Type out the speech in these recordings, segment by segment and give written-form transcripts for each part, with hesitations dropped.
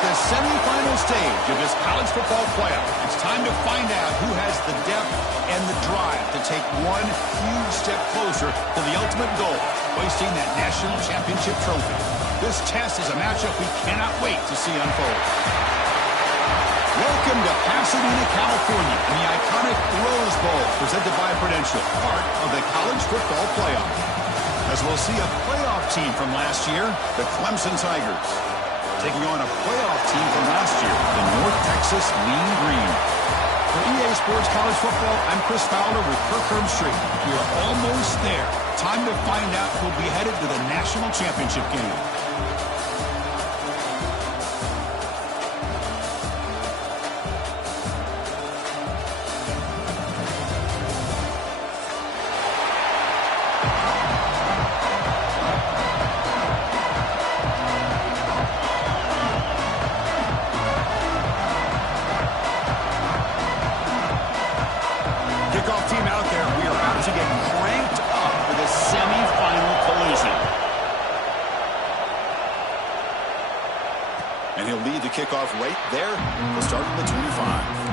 The semifinal stage of this college football playoff. It's time to find out who has the depth and the drive to take one huge step closer to the ultimate goal, hoisting that national championship trophy. This test is a matchup we cannot wait to see unfold. Welcome to Pasadena, California, in the iconic Rose Bowl, presented by Prudential, part of the college football playoff. As we'll see a playoff team from last year, the Clemson Tigers, taking on a playoff team from last year, the North Texas Mean Green. For EA Sports College Football, I'm Chris Fowler with Kirk Herbstreit. We are almost there. Time to find out who'll be headed to the national championship game. And he'll lead the kickoff right there. He'll start at the 25.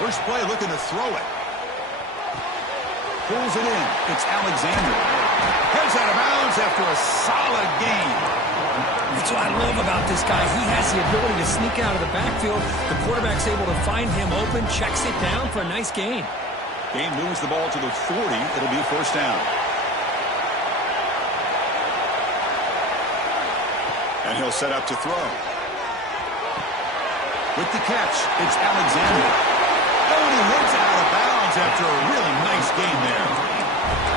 First play, looking to throw it. Pulls it in. It's Alexander. Heads out of bounds after a solid gain. That's what I love about this guy. He has the ability to sneak out of the backfield. The quarterback's able to find him open, checks it down for a nice gain. Gain moves the ball to the 40. It'll be first down. And he'll set up to throw. With the catch, it's Alexander. Oh, and he hits out of bounds after a really nice gain there.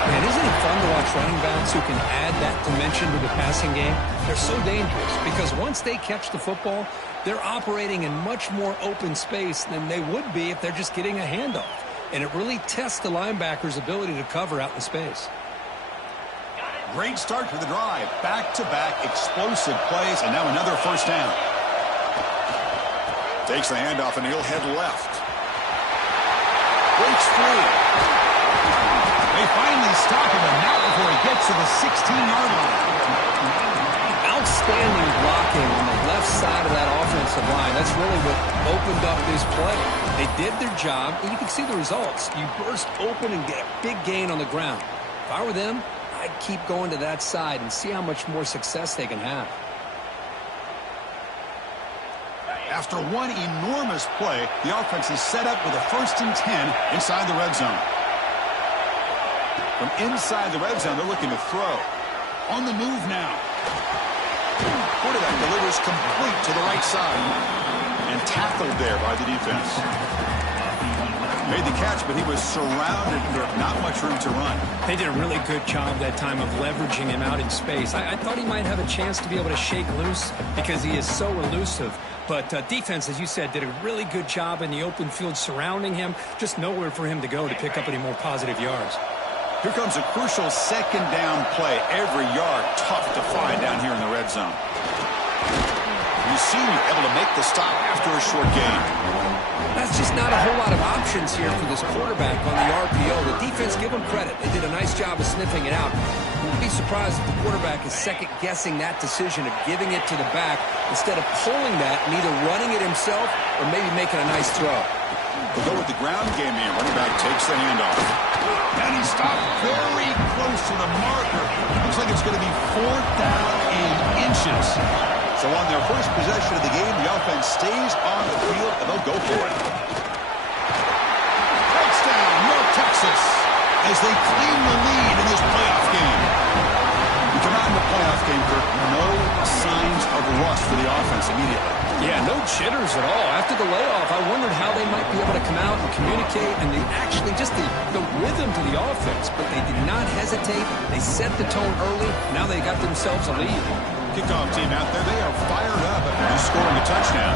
Man, isn't it fun to watch running backs who can add that dimension to the passing game? They're so dangerous because once they catch the football, they're operating in much more open space than they would be if they're just getting a handoff. And it really tests the linebacker's ability to cover out in space. Great start to the drive. Back-to-back explosive plays, and now another first down. Takes the handoff, and he'll head left. Breaks free. They finally stop him, and not before he gets to the 16-yard line. Outstanding blocking on the left side of that offensive line. That's really what opened up this play. They did their job, and you can see the results. You burst open and get a big gain on the ground. If I were them, I'd keep going to that side and see how much more success they can have. After one enormous play, the offense is set up with a 1st and 10 inside the red zone. From inside the red zone, they're looking to throw. On the move now. Quarterback delivers complete to the right side. And tackled there by the defense. Made the catch, but he was surrounded. Not much room to run. They did a really good job that time of leveraging him out in space. I thought he might have a chance to be able to shake loose because he is so elusive. But defense, as you said, did a really good job in the open field surrounding him. Just nowhere for him to go to pick up any more positive yards. Here comes a crucial second down play. Every yard tough to find down here in the red zone. You see him able to make the stop after a short gain. That's just not a whole lot of options here for this quarterback on the RPO. The defense, give them credit. They did a nice job of sniffing it out. Wouldn't be surprised if the quarterback is second-guessing that decision of giving it to the back instead of pulling that and either running it himself or maybe making a nice throw. We'll go with the ground game here. Running back takes the handoff. And he stopped very close to the marker. Looks like it's going to be 4th down and inches. So on their first possession of the game, the offense stays on the field, and they'll go for it. Touchdown, North Texas, as they claim the lead in this playoff game. We come out in the playoff game, Kirk, no signs of rust for the offense immediately. Yeah, no jitters at all. After the layoff, I wondered how they might be able to come out and communicate and actually just the rhythm to the offense. But they did not hesitate. They set the tone early. Now they got themselves a lead. Kickoff team out there, they are fired up after just scoring a touchdown.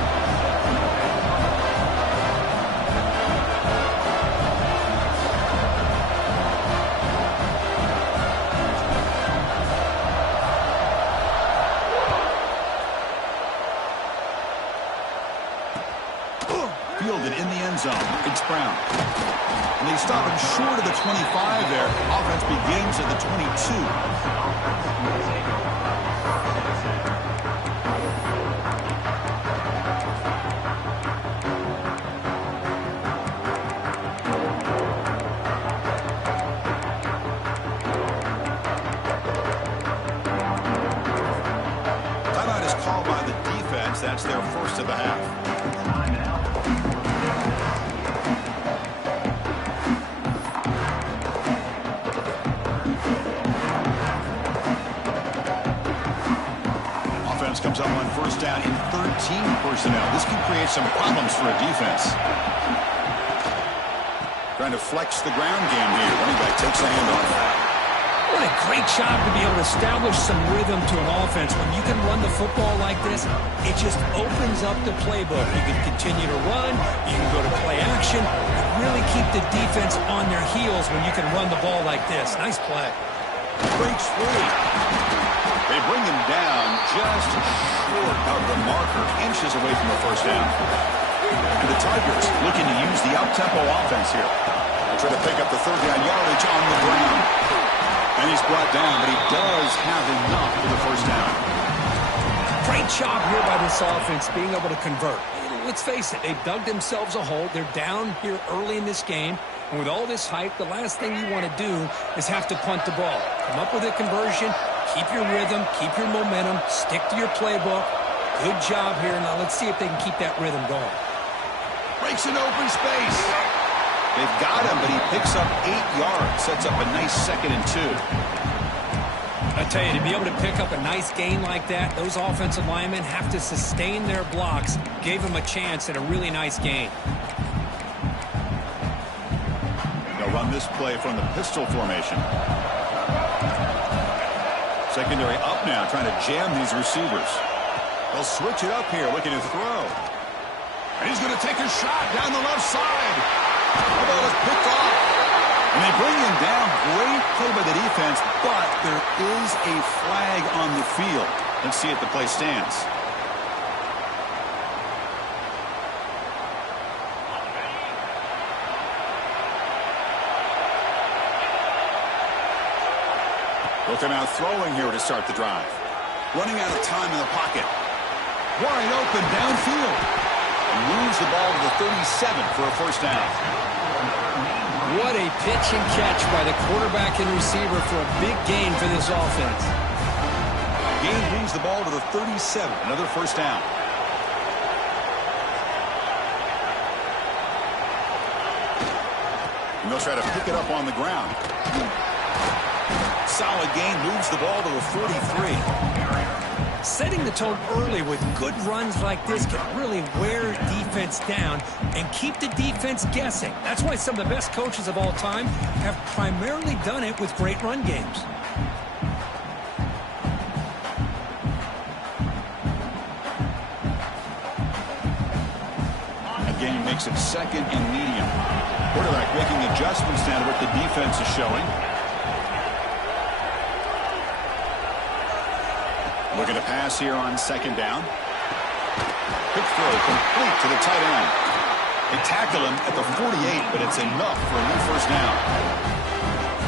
Fielded in the end zone. It's Brown. And they stop him short of the 25 there. Offense begins at the 22. That's their first of the half. Offense comes up on first down in 13 personnel. This can create some problems for a defense. Trying to flex the ground game here. Running back takes a handoff. What a great job to be able to establish some rhythm to an offense. When you can run the football like this, it just opens up the playbook. You can continue to run, you can go to play action, and really keep the defense on their heels when you can run the ball like this. Nice play. Breaks free. They bring him down just short of the marker, inches away from the first down. And the Tigers looking to use the up-tempo offense here. They try to pick up the third down yardage on the ground. And he's brought down, but he does have enough for the first down. Great job here by this offense being able to convert. Let's face it, they've dug themselves a hole. They're down here early in this game. And with all this hype, the last thing you want to do is have to punt the ball. Come up with a conversion, keep your rhythm, keep your momentum, stick to your playbook. Good job here. Now let's see if they can keep that rhythm going. Breaks an open space. They've got him, but he picks up 8 yards. Sets up a nice 2nd and 2. I tell you, to be able to pick up a nice gain like that, those offensive linemen have to sustain their blocks. Gave him a chance at a really nice gain. They'll run this play from the pistol formation. Secondary up now, trying to jam these receivers. They'll switch it up here, looking to throw. And he's going to take a shot down the left side. The ball is picked off. And they bring him down. Great play by the defense, but there is a flag on the field. Let's see if the play stands. We'll come out throwing here to start the drive. Running out of time in the pocket. Wide open downfield. And moves the ball to the 37 for a first down. What a pitch and catch by the quarterback and receiver for a big gain for this offense. Gain moves the ball to the 37. Another first down. And they'll try to pick it up on the ground. Solid gain moves the ball to the 43. Setting the tone early with good runs like this can really wear defense down and keep the defense guessing. That's why some of the best coaches of all time have primarily done it with great run games. Again, makes it second and medium. Quarterback making adjustments now to what the defense is showing. Looking to pass here on second down. Quick throw complete to the tight end. They tackle him at the 48, but it's enough for a new first down.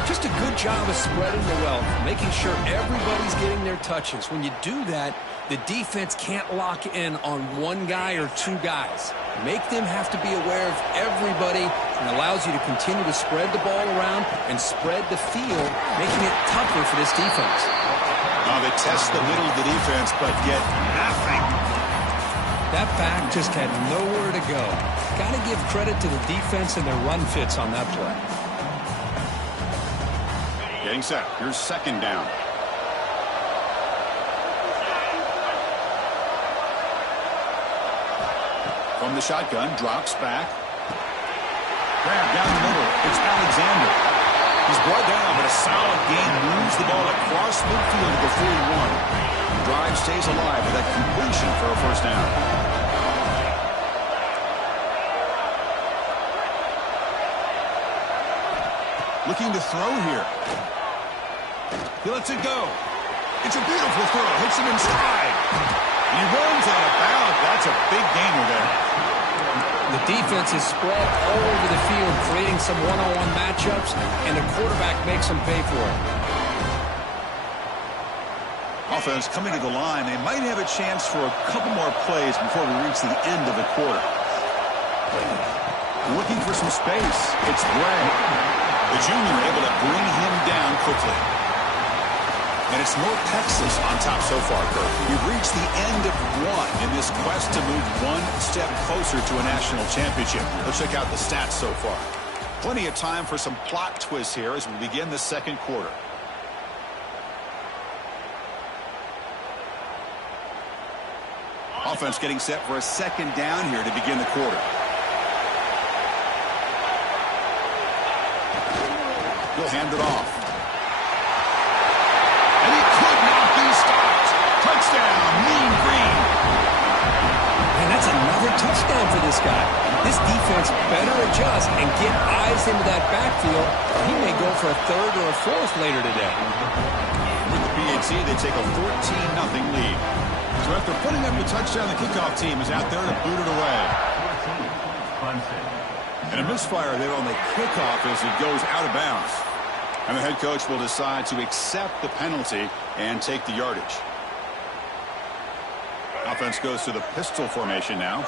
Just a good job of spreading the wealth, making sure everybody's getting their touches. When you do that, the defense can't lock in on one guy or two guys. Make them have to be aware of everybody, and allows you to continue to spread the ball around and spread the field, making it tougher for this defense. They test the middle of the defense, but get nothing. That back just had nowhere to go. Got to give credit to the defense and their run fits on that play. Getting set. Here's second down. From the shotgun, drops back. Grab down the middle. It's Alexander. He's brought down, but a solid gain moves the ball across midfield to the 41. Drive stays alive with that completion for a first down. Looking to throw here. He lets it go. It's a beautiful throw. Hits him inside. And he runs out of bounds. That's a big gainer there. The defense is spread all over the field, creating some one-on-one matchups, and the quarterback makes them pay for it. Offense coming to the line. They might have a chance for a couple more plays before we reach the end of the quarter. Looking for some space. It's Bray. The junior able to bring him down quickly. And it's North Texas on top so far, Kirk. We've reached the end of one in this quest to move one step closer to a national championship. Let's check out the stats so far. Plenty of time for some plot twists here as we begin the second quarter. Offense getting set for a second down here to begin the quarter. He'll hand it off. And he could not be stopped. Touchdown, Mean Green. And that's another touchdown for this guy. This defense better adjust and get eyes into that backfield. He may go for a third or a fourth later today. With the PAT, they take a 14-0 lead. So after putting up the touchdown, the kickoff team is out there to boot it away. And a misfire there on the kickoff as it goes out of bounds. And the head coach will decide to accept the penalty and take the yardage. Offense goes to the pistol formation now.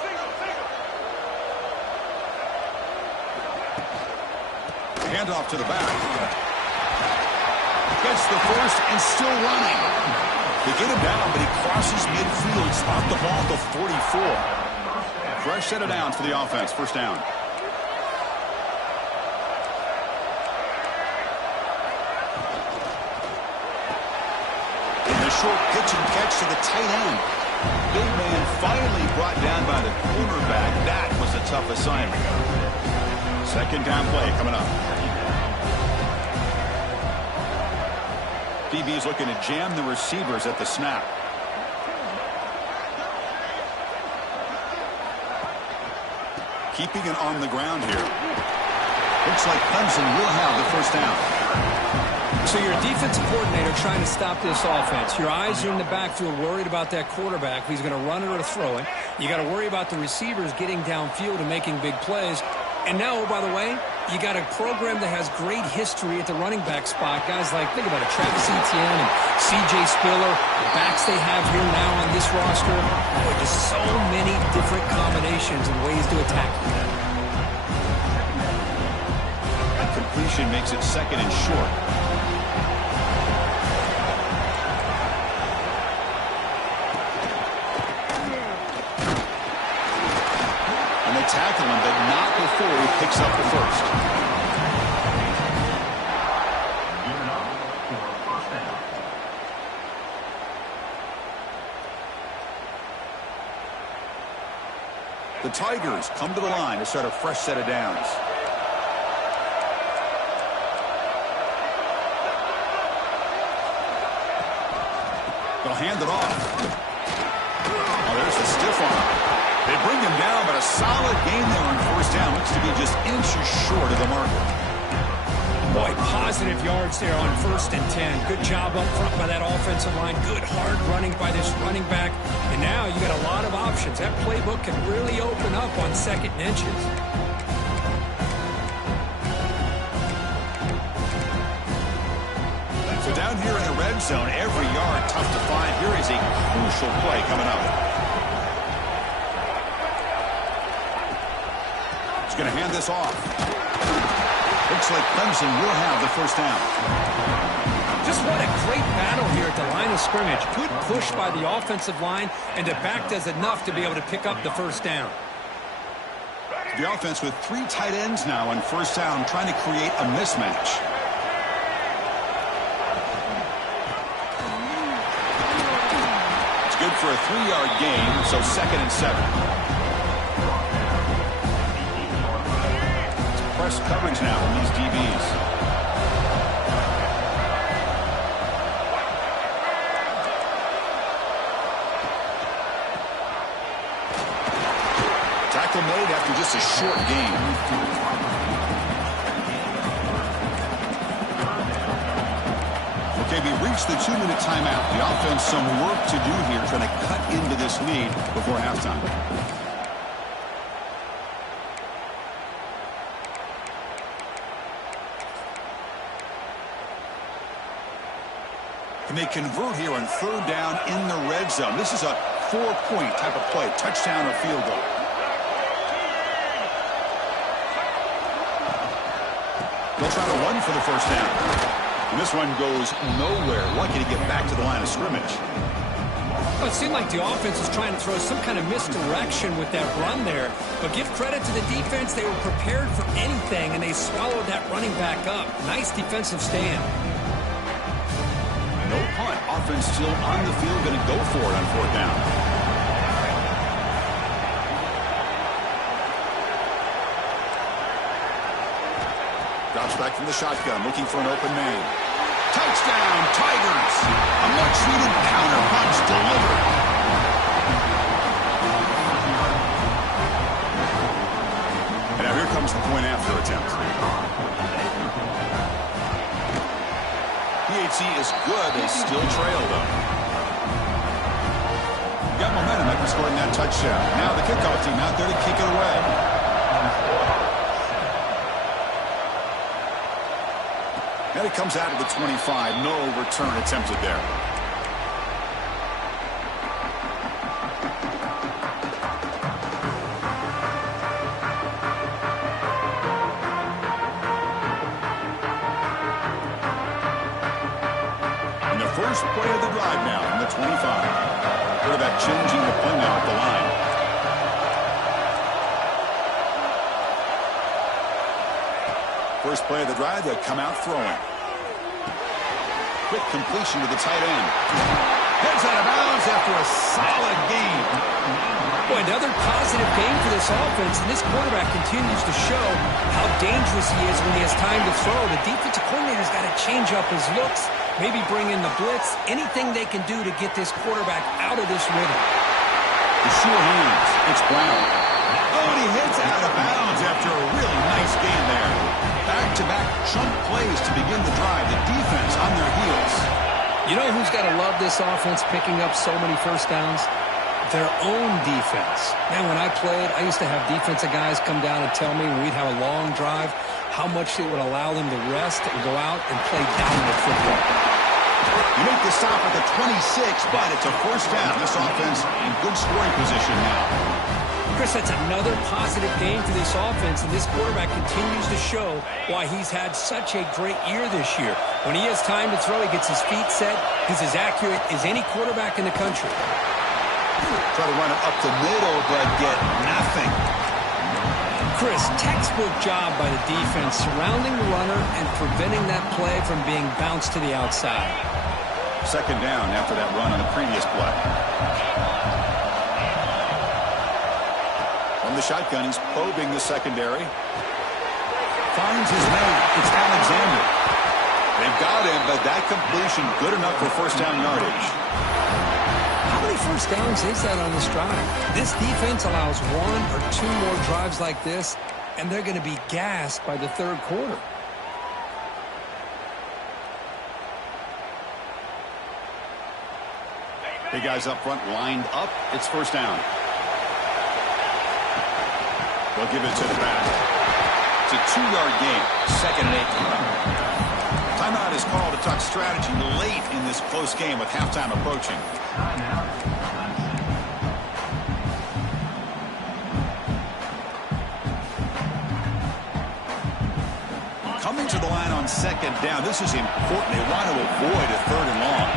Handoff to the back. Gets the first and still running. They get him down, but he crosses midfield. Spot the ball at the 44. Fresh set of downs for the offense. First down. Short pitch and catch to the tight end. Big man finally brought down by the cornerback. That was a tough assignment. Second down play coming up. DB's looking to jam the receivers at the snap. Keeping it on the ground here. Looks like Clemson will have the first down. So you're a defensive coordinator trying to stop this offense. Your eyes are in the backfield worried about that quarterback. He's going to run it or throw it. You got to worry about the receivers getting downfield and making big plays. And now, oh, by the way, you got a program that has great history at the running back spot. Guys like, think about it, Travis Etienne and C.J. Spiller, the backs they have here now on this roster. Boy, just so many different combinations and ways to attack them. That completion makes it second and short. Tackle him, but not before he picks up the first. Tigers come to the line to start a fresh set of downs. They'll hand it off. Oh, there's the stiff arm. They bring him down, but a solid game there on first down. Looks to be just inches short of the marker. Boy, positive yards there on 1st and 10. Good job up front by that offensive line. Good hard running by this running back. And now you got a lot of options. That playbook can really open up on 2nd and inches. So down here in the red zone, every yard tough to find. Here is a crucial play coming up. He's going to hand this off. Looks like Clemson will have the first down. Just what a great battle here at the line of scrimmage. Good push by the offensive line, and the back does enough to be able to pick up the first down. The offense with 3 tight ends now on first down, trying to create a mismatch. It's good for a 3-yard gain, so 2nd and 7. Press coverage now from these DBs. Tackle made after just a short gain. Okay, we reached the 2-minute timeout. The offense some work to do here, trying to cut into this lead before halftime. And they convert here on 3rd down in the red zone. This is a 4-point type of play, touchdown or field goal. They'll try to run for the first down. And this one goes nowhere. Lucky to get back to the line of scrimmage. Well, it seemed like the offense was trying to throw some kind of misdirection with that run there. But give credit to the defense. They were prepared for anything, and they swallowed that running back up. Nice defensive stand. No punt. Offense still on the field, going to go for it on 4th down. Drops back from the shotgun, looking for an open man. Touchdown, Tigers! A much-needed counter punch delivered. And now here comes the point after attempt. PHC is good. They still trail, though. Got momentum after scoring that touchdown. Now the kickoff team out there to kick it away. And it comes out of the 25. No return attempted there. First play of the drive now from the 25. Quarterback changing the play now at the line. First play of the drive, they'll come out throwing. Quick completion to the tight end. Heads out of bounds after a solid game. Boy, another positive game for this offense, and this quarterback continues to show how dangerous he is when he has time to throw. The defensive coordinator's got to change up his looks, maybe bring in the blitz, anything they can do to get this quarterback out of this rhythm. The sure hands. It's Brown. Oh, and he hits out of bounds after a really nice game there. Back-to-back chunk plays to begin the drive. The defense on their heels. You know who's got to love this offense picking up so many first downs? Their own defense. Man, when I played, I used to have defensive guys come down and tell me when we'd have a long drive how much it would allow them to rest and go out and play dominant football. You make the stop at the 26, but it's a first down. This offense in good scoring position now. Chris, that's another positive game for this offense, and this quarterback continues to show why he's had such a great year this year. When he has time to throw, he gets his feet set. He's as accurate as any quarterback in the country. Try to run it up the middle, but get nothing. Chris, textbook job by the defense surrounding the runner and preventing that play from being bounced to the outside. Second down after that run on the previous play. From the shotgun, he's probing the secondary. Finds his man. It's Alexander. They've got him, but that completion good enough for first down yardage. How many first downs is that on this drive? This defense allows one or two more drives like this, and they're going to be gassed by the third quarter. Big guys up front lined up. It's first down. They'll give it to the back. It's a 2-yard gain. 2nd and 8. Timeout is called to talk strategy late in this close game with halftime approaching. Coming to the line on 2nd down. This is important. They want to avoid a 3rd and long.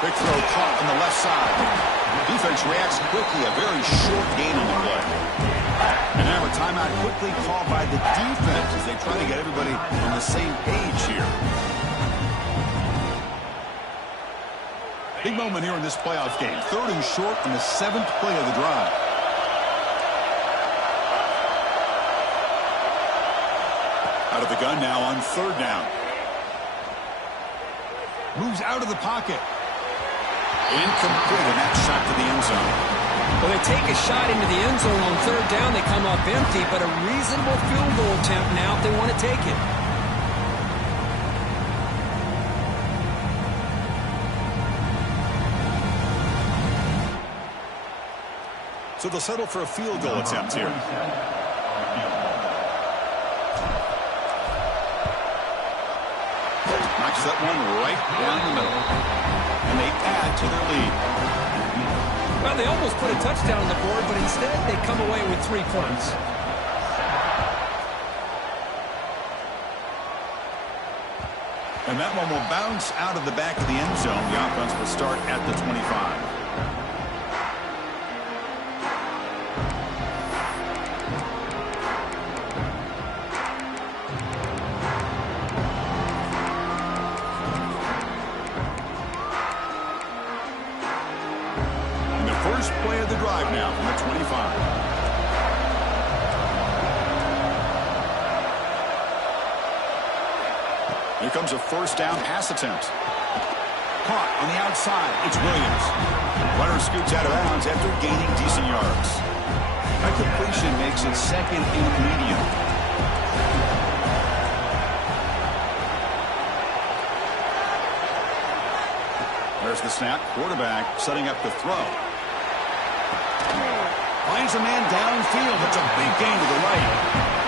Big throw caught on the left side. Defense reacts quickly. A very short gain on the play. And now a timeout quickly called by the defense as they try to get everybody on the same page here. Big moment here in this playoff game. 3rd and short on the 7th play of the drive. Out of the gun now on 3rd down. Moves out of the pocket. Incomplete, and that shot to the end zone. Well, they take a shot into the end zone on 3rd down. They come up empty, but a reasonable field goal attempt now if they want to take it. So they'll settle for a field goal attempt here. Knocks that one right down the middle. And they add to their lead. Well, they almost put a touchdown on the board, but instead they come away with 3 points. And that one will bounce out of the back of the end zone. The offense will start at the 25. First play of the drive now from the 25. Here comes a first down pass attempt. Caught on the outside. It's Williams. Runner scoots out of bounds after gaining decent yards. That completion makes it 2nd and medium. There's the snap. Quarterback setting up the throw. Finds a man downfield. It's a big gain to the right.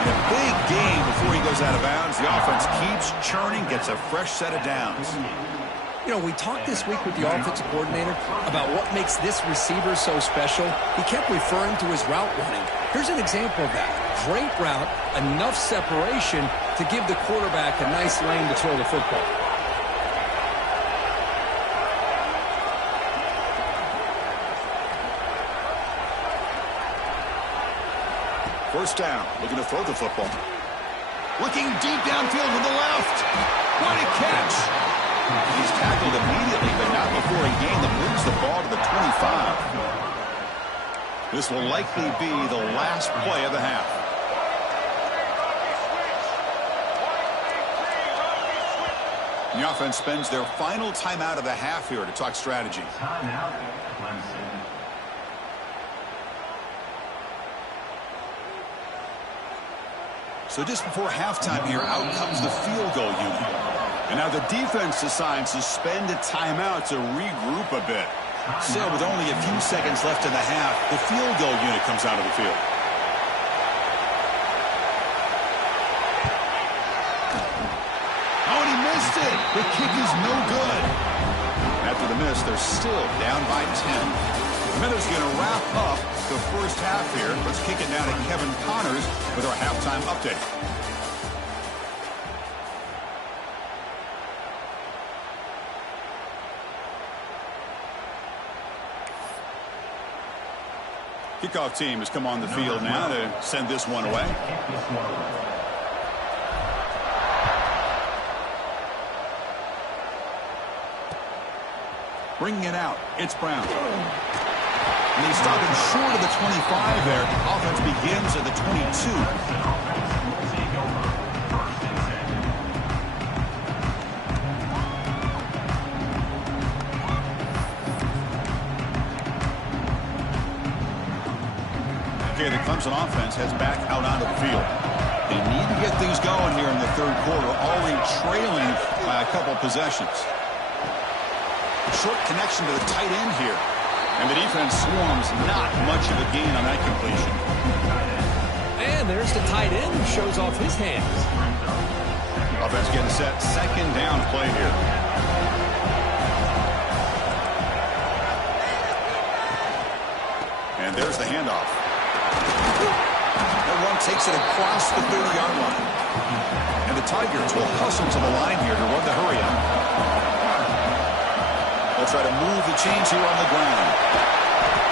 And a big gain before he goes out of bounds. The offense keeps churning, gets a fresh set of downs. You know, we talked this week with the offensive coordinator about what makes this receiver so special. He kept referring to his route running. Here's an example of that. Great route, enough separation to give the quarterback a nice lane to throw the football. First down, looking to throw the football. Looking deep downfield to the left. What a catch. He's tackled immediately, but not before a gain that moves the ball to the 25. This will likely be the last play of the half. The offense spends their final timeout of the half here to talk strategy. Timeout, Clemson. So just before halftime here, out comes the field goal unit. And now the defense decides to spend a timeout to regroup a bit. So with only a few seconds left in the half, the field goal unit comes out of the field. Oh, and he missed it. The kick is no good. After the miss, they're still down by 10. The Minutes going to wrap up the first half here. Let's kick it now to Kevin Connors with our halftime update. Kickoff team has come on the field now to send this one away. Bringing it out, it's Brown. And they stop him short of the 25 there. Offense begins at the 22. Okay, the Clemson offense heads back out onto the field. They need to get things going here in the third quarter, already trailing by a couple possessions. Short connection to the tight end here. And the defense swarms, not much of a gain on that completion. And there's the tight end who shows off his hands. Offense getting set. Second down play here. And there's the handoff. That one takes it across the 30-yard line. And the Tigers will hustle to the line here to run the hurry up. They'll try to move the chains here on the ground.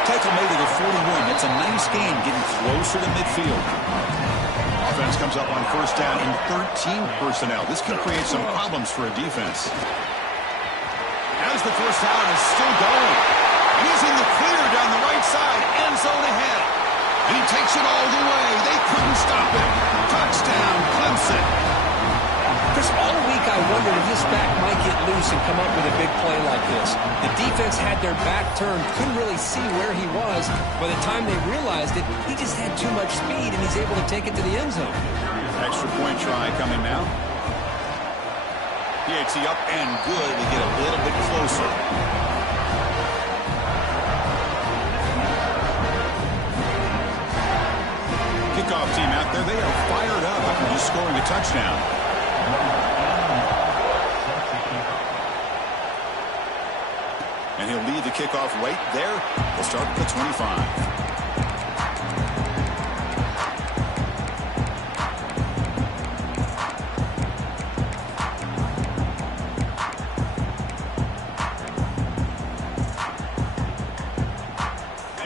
Tackle made at the 41. That's a nice gain, getting closer to midfield. Offense comes up on first down in 13 personnel. This can create some problems for a defense. As the first down is still going. He's in the clear down the right side. End zone ahead. And he takes it all the way. They couldn't stop him. Touchdown, Clemson. Because all week I wondered if this back might get loose and come up with a big play like this. The defense had their back turned, couldn't really see where he was. By the time they realized it, he just had too much speed, and he's able to take it to the end zone. Extra point try coming now. PAT up and good to get a little bit closer. Kickoff team out there, they are fired up after just scoring a touchdown. And he'll lead the kickoff right there. We'll start at the 25.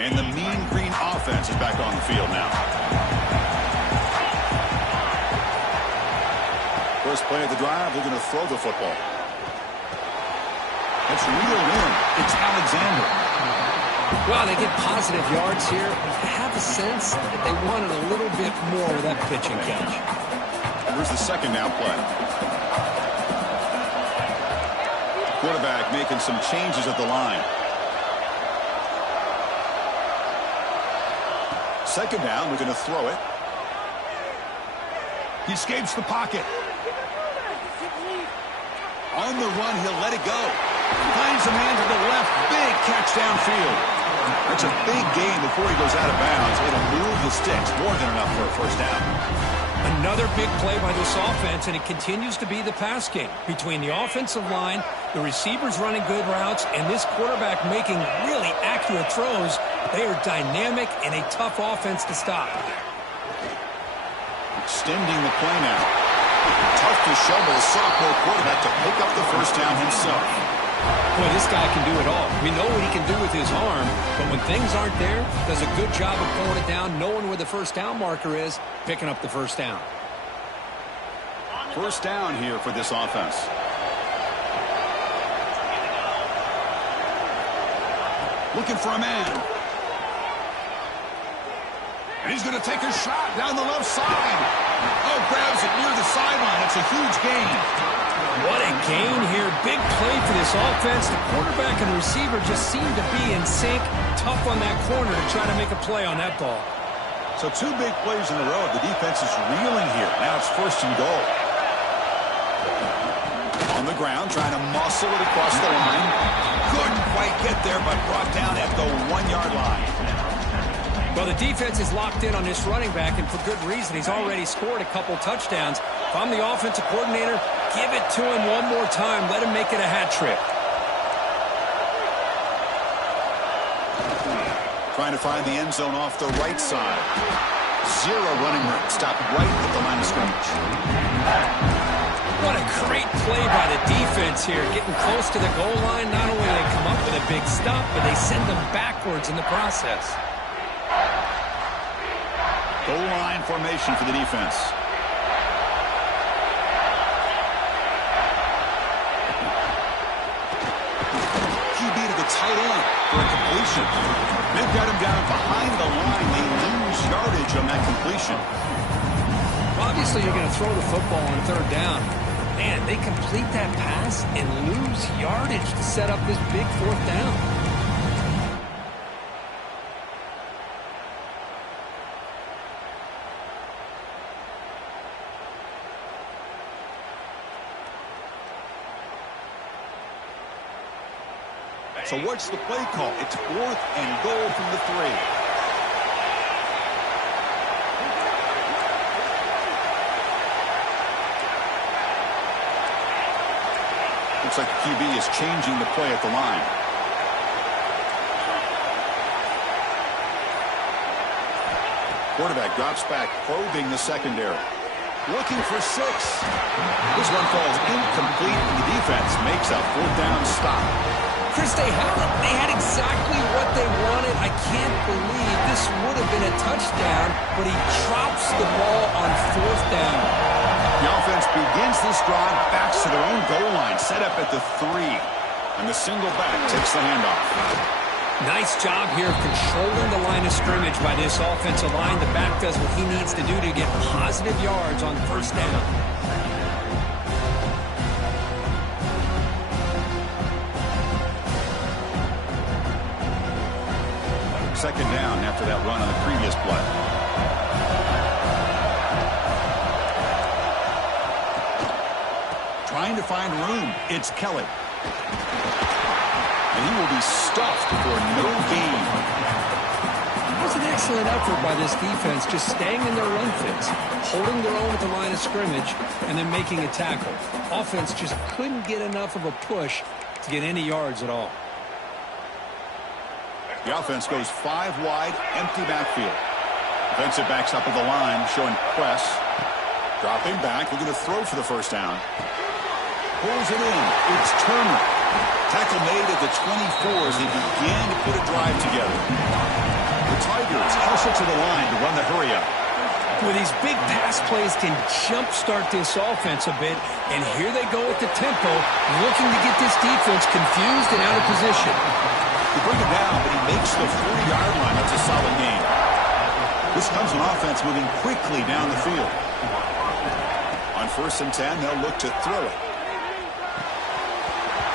And the mean green offense is back on the field now. First play of the drive, they're going to throw the football. That's reeled in. It's Alexander. Well, they get positive yards here. I have a sense that they wanted a little bit more with that pitch and catch. Here's the second down play. Quarterback making some changes at the line. Second down, we're going to throw it. He escapes the pocket. On the run, he'll let it go. Finds a man to the left. Big catch downfield. That's a big gain before he goes out of bounds. It'll move the sticks. More than enough for a first down. Another big play by this offense, and it continues to be the pass game. Between the offensive line, the receivers running good routes, and this quarterback making really accurate throws, they are dynamic and a tough offense to stop. Extending the play now. Tough to shovel a sophomore quarterback to pick up the first down himself. Boy, this guy can do it all. We know what he can do with his arm, but when things aren't there, does a good job of pulling it down, knowing where the first down marker is, picking up the first down. First down here for this offense. Looking for a man. And he's going to take a shot down the left side. Oh, grabs it near the sideline. It's a huge gain. What a gain here. Big play for this offense. The quarterback and receiver just seem to be in sync. Tough on that corner to try to make a play on that ball. So two big plays in a row. The defense is reeling here. Now it's first and goal. On the ground, trying to muscle it across the line. Couldn't quite get there, but brought down at the 1-yard line. Well, the defense is locked in on this running back, and for good reason. He's already scored a couple touchdowns. If I'm the offensive coordinator, give it to him one more time. Let him make it a hat trick. Trying to find the end zone off the right side. Zero running room. Stopped right at the line of scrimmage. What a great play by the defense here. Getting close to the goal line. Not only do they come up with a big stop, but they send them backwards in the process. Goal line formation for the defense. QB to the tight end for a completion. They've got him down behind the line. They lose yardage on that completion. Obviously, you're going to throw the football on third down. Man, they complete that pass and lose yardage to set up this big fourth down. So what's the play call? It's 4th and goal from the 3. Looks like the QB is changing the play at the line. Quarterback drops back, probing the secondary. Looking for 6. This one falls incomplete, and the defense makes a 4th down stop. Chris, they had exactly what they wanted. I can't believe this would have been a touchdown, but he drops the ball on 4th down. The offense begins this drive, backs to their own goal line, set up at the 3. And the single back takes the handoff. Nice job here of controlling the line of scrimmage by this offensive line. The back does what he needs to do to get positive yards on 1st down. Second down after that run on the previous play. Trying to find room. It's Kelly. And he will be stuffed for no gain. It was an excellent effort by this defense, just staying in their run fits, holding their own at the line of scrimmage, and then making a tackle. Offense just couldn't get enough of a push to get any yards at all. The offense goes 5 wide, empty backfield. Defensive backs up at the line, showing press. Dropping back, looking to throw for the 1st down. Pulls it in. It's Turner. Tackle made at the 24 as they begin to put a drive together. The Tigers hustle to the line to run the hurry up. With these big pass plays can jumpstart this offense a bit, and here they go at the tempo, looking to get this defense confused and out of position. They bring it down, but he makes the 40-yard line. That's a solid gain. This comes an offense moving quickly down the field. On 1st and 10, they'll look to throw it.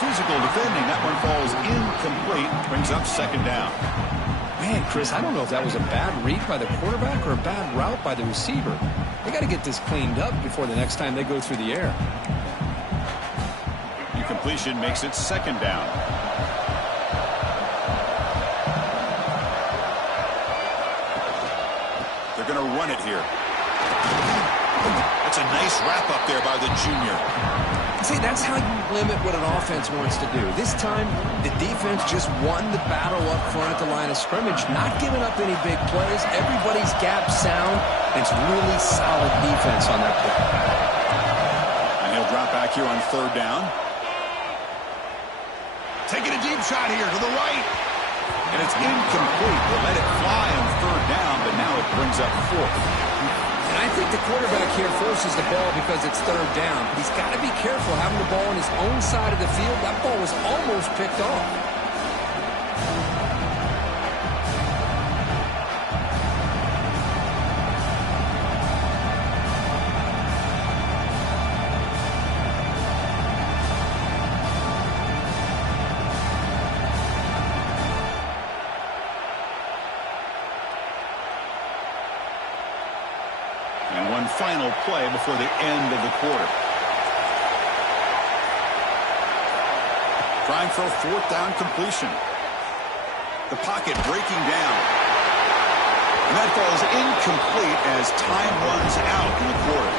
Physical defending. That one falls incomplete. Brings up 2nd down. Man, Chris, I don't know if that was a bad read by the quarterback or a bad route by the receiver. They got to get this cleaned up before the next time they go through the air. Incompletion makes it 2nd down. They're going to run it here. That's a nice wrap up there by the junior. See, that's how you limit what an offense wants to do. This time, the defense just won the battle up front at the line of scrimmage, not giving up any big plays. Everybody's gap sound. It's really solid defense on that play. And he'll drop back here on 3rd down. Taking a deep shot here to the right. And it's incomplete. They let it fly on 3rd down, but now it brings up 4th. And I think the quarterback here forces the ball because it's 3rd down. But he's got to be careful having the ball on his own side of the field. That ball was almost picked off. And one final play before the end of the quarter. Trying for a 4th down completion. The pocket breaking down. And that falls incomplete as time runs out in the quarter.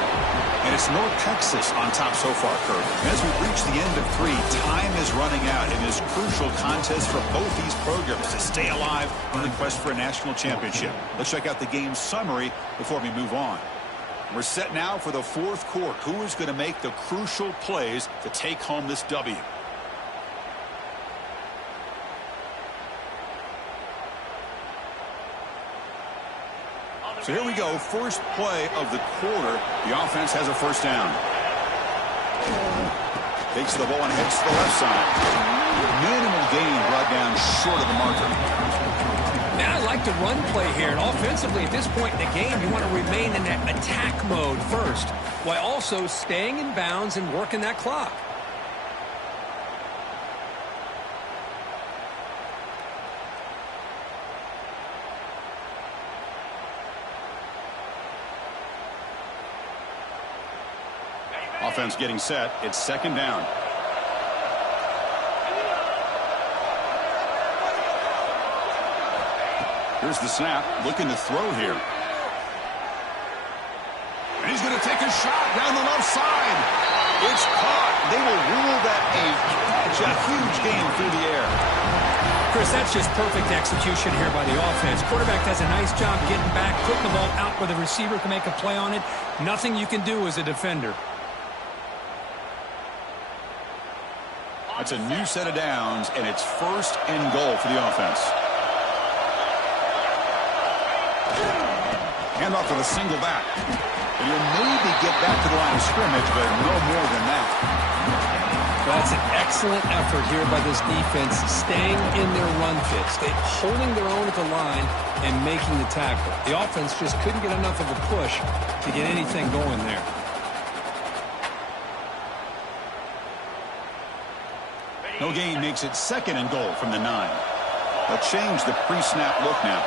And it's North Texas on top so far, Kirk. As we reach the end of 3, time is running out in this crucial contest for both these programs to stay alive in the quest for a national championship. Let's check out the game summary before we move on. We're set now for the 4th quarter. Who is going to make the crucial plays to take home this W? So here we go, first play of the quarter. The offense has a first down. Takes the ball and heads to the left side. Minimal gain brought down short of the marker. Now I like the run play here. And offensively, at this point in the game, you want to remain in that attack mode first, while also staying in bounds and working that clock. Offense getting set. It's second down. Here's the snap. Looking to throw here. And he's going to take a shot down the left side. It's caught. They will rule that a catch. A huge gain through the air. Chris, that's just perfect execution here by the offense. Quarterback does a nice job getting back, putting the ball out where the receiver can make a play on it. Nothing you can do as a defender. That's a new set of downs, and it's first and goal for the offense. Hand off to the single back. And you'll maybe get back to the line of scrimmage, but no more than that. That's an excellent effort here by this defense, staying in their run fit, holding their own at the line and making the tackle. The offense just couldn't get enough of a push to get anything going there. No gain makes it second and goal from the 9. They'll change the pre-snap look now.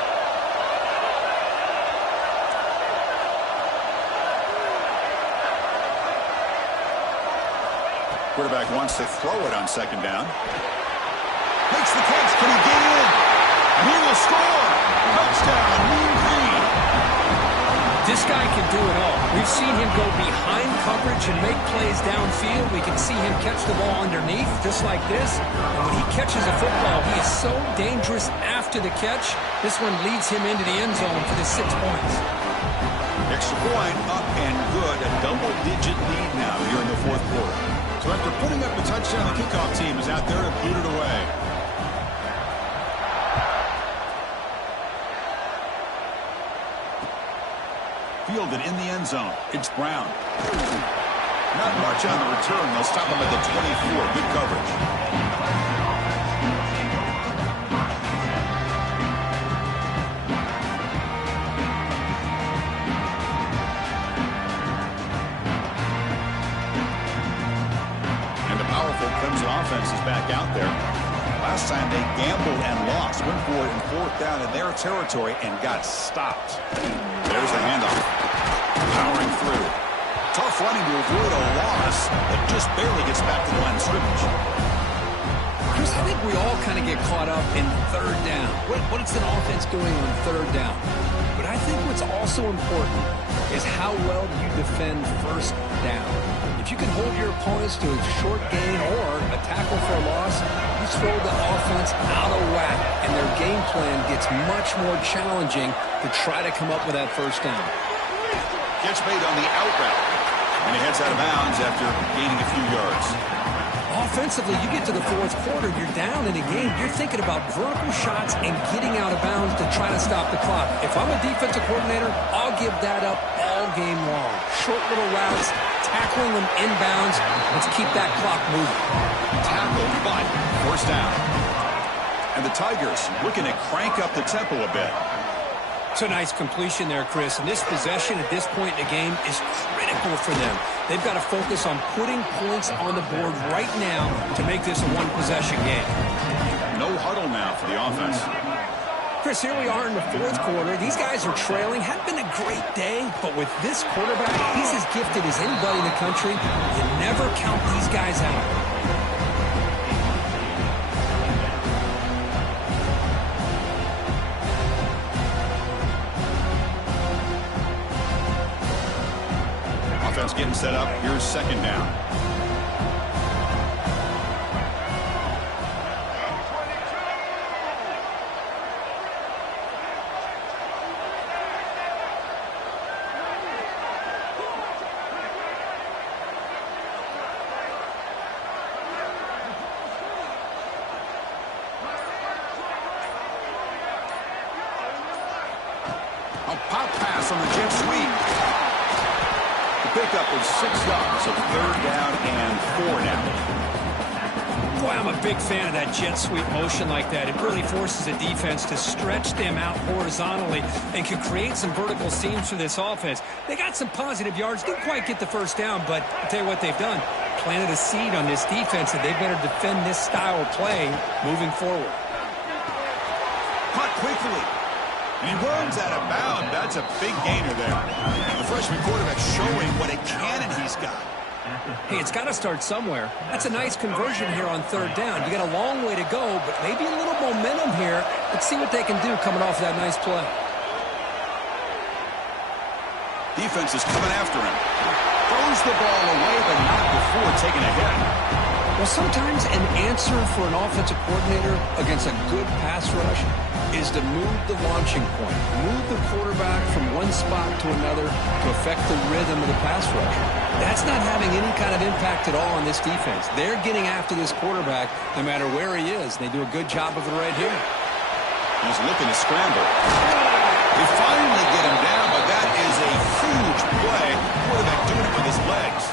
Quarterback wants to throw it on second down. Makes the catch. Can he get in? And he will score. Touchdown, Mean Green. This guy can do it all. We've seen him go behind coverage and make plays downfield. We can see him catch the ball underneath, just like this. And when he catches a football, he is so dangerous after the catch. This one leads him into the end zone for the 6 points. Extra point up and good. A double-digit lead now here in the fourth quarter. So after putting up a touchdown, the kickoff team is out there to boot it away. Fielded in the end zone. It's Brown. Not much on the return. They'll stop him at the 24. Good coverage. And the powerful Clemson offense is back out there. Last time they gambled and lost. Went for it in fourth down in their territory and got stopped. There's the handoff. Powering through. Tough running to avoid a loss that just barely gets back to the line of scrimmage. Chris, I think we all kind of get caught up in third down. What is an offense doing on third down? But I think what's also important is how well you defend first down. If you can hold your opponents to a short gain or a tackle for a loss, you throw the offense out of whack, and their game plan gets much more challenging to try to come up with that first down. Catch made on the out route, and he heads out of bounds after gaining a few yards. Offensively, you get to the fourth quarter, you're down in a game. You're thinking about vertical shots and getting out of bounds to try to stop the clock. If I'm a defensive coordinator, I'll give that up all game long. Short little routes, tackling them inbounds. Let's keep that clock moving. Tackled, but first down. And the Tigers looking to crank up the tempo a bit. It's a nice completion there, Chris. And this possession at this point in the game is critical for them. They've got to focus on putting points on the board right now to make this a one-possession game. No huddle now for the offense. Chris, here we are in the fourth quarter. These guys are trailing. Hadn't been a great day, but with this quarterback, he's as gifted as anybody in the country. You never count these guys out. Offense getting set up. Here's second down. A pop pass on the jet sweep. The pickup is 6 yards, so 3rd down and 4 now. Boy, I'm a big fan of that jet sweep motion like that. It really forces a defense to stretch them out horizontally and can create some vertical seams for this offense. They got some positive yards, didn't quite get the 1st down, but I'll tell you what they've done. Planted a seed on this defense that they better defend this style of play moving forward. Caught quickly. And he runs out of bounds. That's a big gainer there. The freshman quarterback showing what a cannon he's got. Hey, it's got to start somewhere. That's a nice conversion here on 3rd down. You got a long way to go, but maybe a little momentum here. Let's see what they can do coming off that nice play. Defense is coming after him. Throws the ball away, but not before taking a hit. Well, sometimes an answer for an offensive coordinator against a good pass rush is to move the launching point, move the quarterback from one spot to another to affect the rhythm of the pass rush. That's not having any kind of impact at all on this defense. They're getting after this quarterback no matter where he is. They do a good job of it right here. He's looking to scramble. They finally get him down, but that is a huge play. Quarterback doing it with his legs.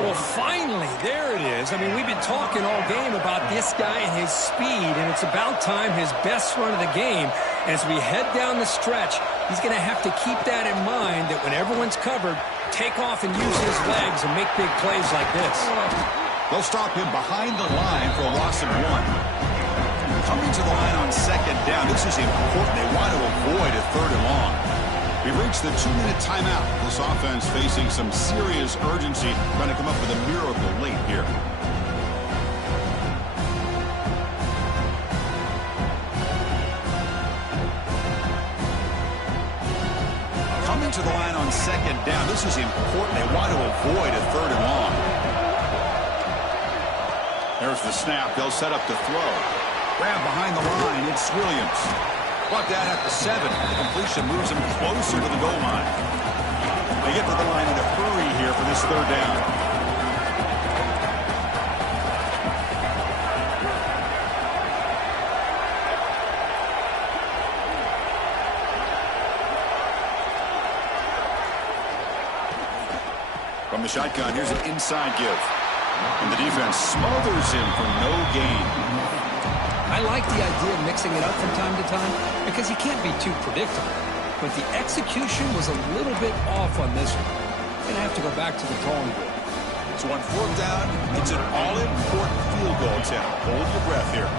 Well, finally, there it is. I mean, we've been talking all game about this guy and his speed, and it's about time his best run of the game. As we head down the stretch, he's going to have to keep that in mind, that when everyone's covered, take off and use his legs and make big plays like this. They'll stop him behind the line for a loss of 1. Coming to the line on 2nd down. This is important. They want to avoid a 3rd and long. We've reached the 2-minute timeout. This offense facing some serious urgency, trying to come up with a miracle late here. Coming to the line on 2nd down. This is important. They want to avoid a 3rd and long. There's the snap. They'll set up the throw. Grab behind the line. It's Williams. Brought down at the 7. The completion moves him closer to the goal line. They get to the line in a hurry here for this 3rd down. From the shotgun, here's an inside give. And the defense smothers him for no gain. I like the idea of mixing it up from time to time because you can't be too predictable. But the execution was a little bit off on this one. Going to have to go back to the drawing board. So on 4th down, it's an all-important field goal attempt. Hold your breath here.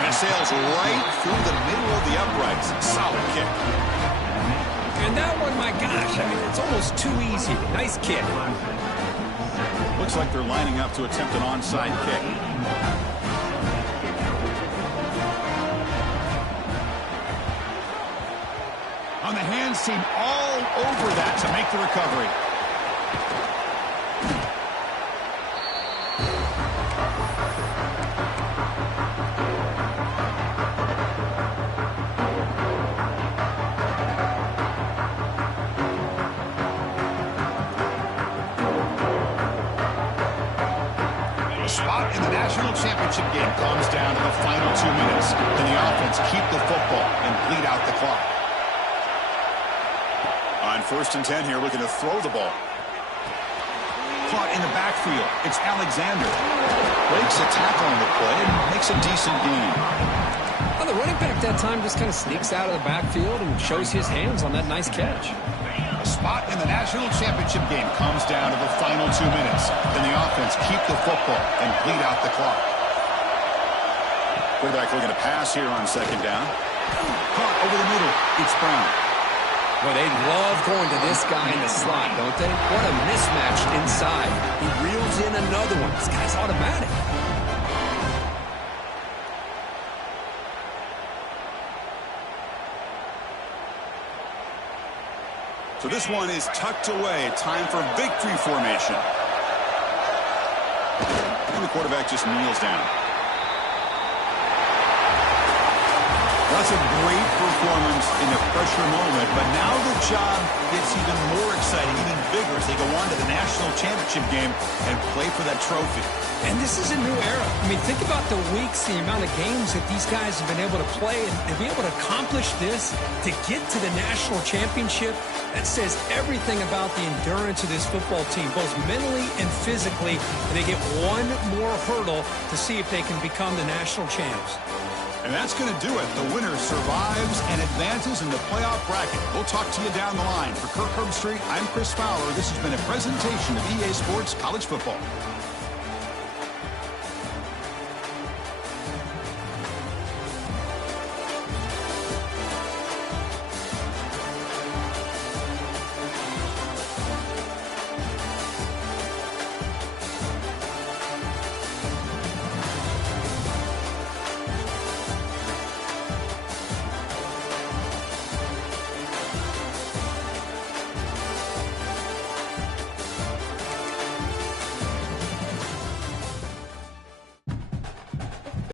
And it sails right through the middle of the uprights. Solid kick. And that one, my gosh, I mean, it's almost too easy. Nice kick. Looks like they're lining up to attempt an onside kick. On the hands team all over that to make the recovery. The spot in the national championship game comes down to the final 2 minutes. Can the offense keep the football and bleed out the clock? On 1st and 10 here, looking to throw the ball. Caught in the backfield. It's Alexander. Breaks a tackle on the play and makes a decent gain. Well, the running back that time just kind of sneaks out of the backfield and shows his hands on that nice catch. A spot in the national championship game comes down to the final 2 minutes. Can the offense keep the football and bleed out the clock? Quarterback looking to pass here on 2nd down. Caught over the middle. It's Brown. Well, they love going to this guy in the slot, don't they? What a mismatch inside. He reels in another one. This guy's automatic. So this one is tucked away. Time for victory formation. And the quarterback just kneels down. Well, that's a great performance in the pressure moment, but now the job gets even more exciting, even bigger as they go on to the national championship game and play for that trophy. And this is a new era. I mean, think about the weeks, the amount of games that these guys have been able to play, and to be able to accomplish this, to get to the national championship, that says everything about the endurance of this football team, both mentally and physically. And they get one more hurdle to see if they can become the national champs. And that's going to do it. The winner survives and advances in the playoff bracket. We'll talk to you down the line. For Kirk Herbstreit, I'm Chris Fowler. This has been a presentation of EA Sports College Football.